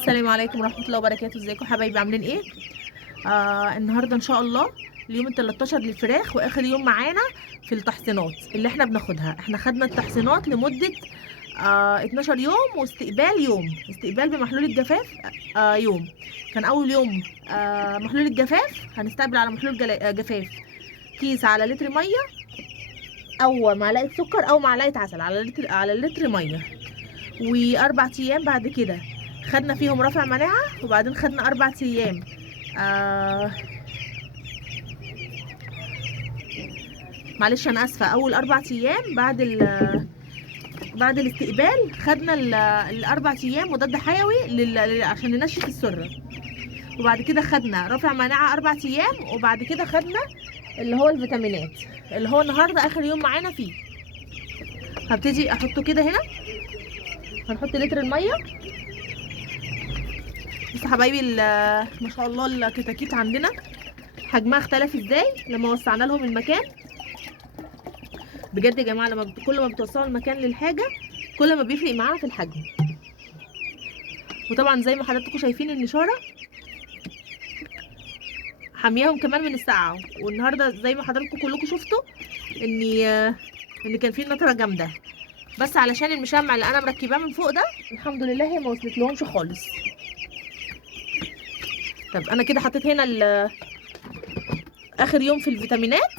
السلام عليكم ورحمة الله وبركاته. ازيكم حبايبي عاملين ايه؟ النهارده ان شاء الله اليوم ال 13 للفراخ واخر يوم معانا في التحصينات اللي احنا بناخدها. احنا خدنا التحصينات لمدة 12 يوم واستقبال يوم، استقبال بمحلول الجفاف يوم. كان اول يوم محلول الجفاف، هنستقبل على محلول جفاف كيس على لتر ميه او معلقه سكر او معلقه عسل على لتر ميه. واربع ايام بعد كده خدنا فيهم رفع مناعه، وبعدين خدنا 4 ايام معلش انا اسفه، اول 4 ايام بعد الاستقبال خدنا ال4 ايام مضاد حيوي عشان ننشف السره. وبعد كده خدنا رفع مناعه 4 ايام، وبعد كده خدنا اللي هو الفيتامينات اللي هو النهارده اخر يوم معانا فيه. هبتدي احطه كده هنا، هنحط لتر الميه. بصوا حبايبي ما شاء الله الكتاكيت عندنا حجمها اختلف ازاي لما وسعنا لهم المكان. بجد يا جماعه كل ما بتوسعوا المكان للحاجه كل ما بيفرق معاها في الحجم. وطبعا زي ما حضراتكم شايفين النشاره حامياهم كمان من السقعه. والنهارده زي ما حضراتكم كلكم شفتوا ان كان في نطره جامده، بس علشان المشمع اللي انا مركباه من فوق ده الحمد لله هي ما وصلت لهمش خالص. طب انا كده حطيت هنا اخر يوم في الفيتامينات،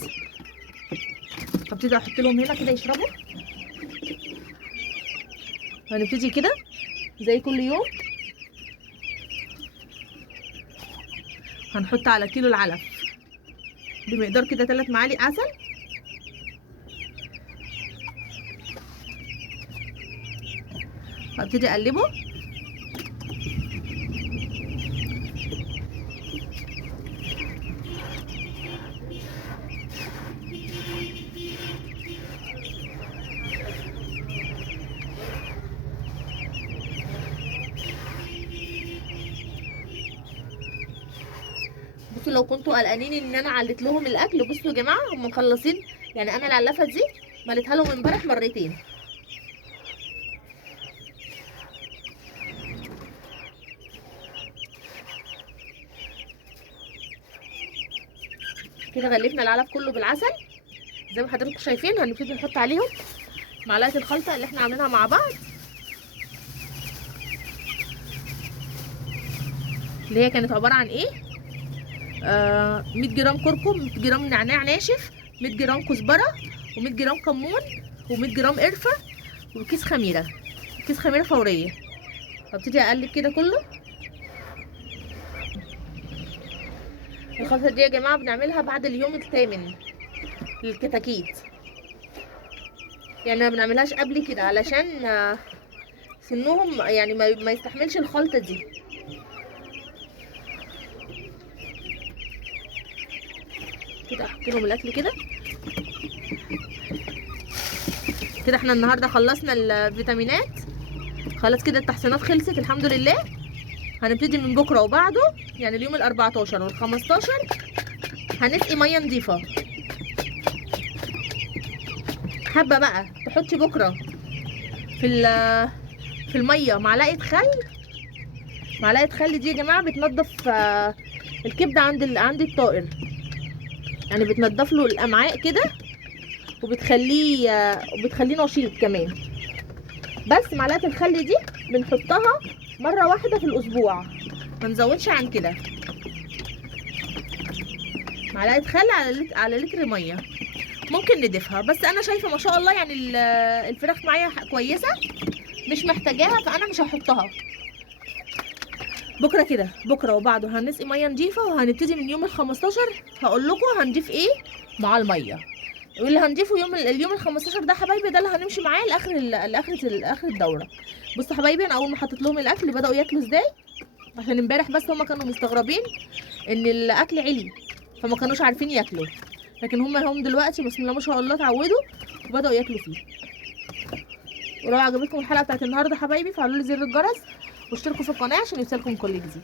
هبتدي احط لهم هنا كده يشربوا. هنبتدي كده زي كل يوم هنحط على كيلو العلف بمقدار كده 3 معالق عسل. هبتدي اقلبه. بصوا لو كنتوا قلقانين ان انا علت لهم الاكل، بصوا يا جماعه هم مخلصين. يعني انا العلافه دي مليتها لهم امبارح مرتين. كده غلفنا العلف كله بالعسل زي ما حضراتكم شايفين. هنبتدي نحط عليهم معلقه الخلطه اللي احنا عاملينها مع بعض، اللي هي كانت عباره عن ايه؟ 100 جرام كركم، 100 جرام نعناع ناشف، 100 جرام كزبره، و100 جرام كمون، و100 جرام قرفه، وكيس خميره، كيس خميره فوريه. هبتدي اقلب كده كله. الخلطه دي يا جماعه بنعملها بعد اليوم الثامن للكتاكيت، يعني ما بنعملهاش قبل كده علشان سنهم يعني ما يستحملش الخلطه دي. كده احط لهم الاكل كده. كده احنا النهارده خلصنا الفيتامينات، خلاص كده التحصينات خلصت الحمد لله. هنبتدي من بكره وبعده، يعني اليوم ال14 وال15 هنسقي ميه نضيفه. حابه بقى تحطي بكره في الميه معلقه خل. معلقه خل دي يا جماعه بتنضف الكبده عند الطائر، يعني بتنضف له الامعاء كده وبتخليه نشيط كمان. بس معلقه الخل دي بنحطها مره واحده في الاسبوع، ما نزودش عن كده. معلقه خل على لتر ميه. ممكن نضيفها، بس انا شايفه ما شاء الله يعني الفراخ معايا كويسه مش محتاجاها، فانا مش هحطها. بكره كده بكره وبعده هنسقي ميه نضيفه، وهنبتدي من يوم ال15 هقول لكم هنضيف ايه مع الميه. واللي هنضيفه اليوم ال15 ده حبايبي ده اللي هنمشي معاه لاخر الدوره. بصوا حبايبي انا اول ما حطيت لهم الاكل بداوا ياكلوا ازاي، عشان امبارح بس هما كانوا مستغربين ان الاكل علي فما كانوش عارفين ياكلوا، لكن هم دلوقتي بسم الله ما شاء الله اتعودوا وبداوا ياكلوا فيه. ولو عجبتكم الحلقه بتاعت النهارده حبايبي فعلوا لي زر الجرس واشتركوا في القناه عشان يوصلكم كل جديد.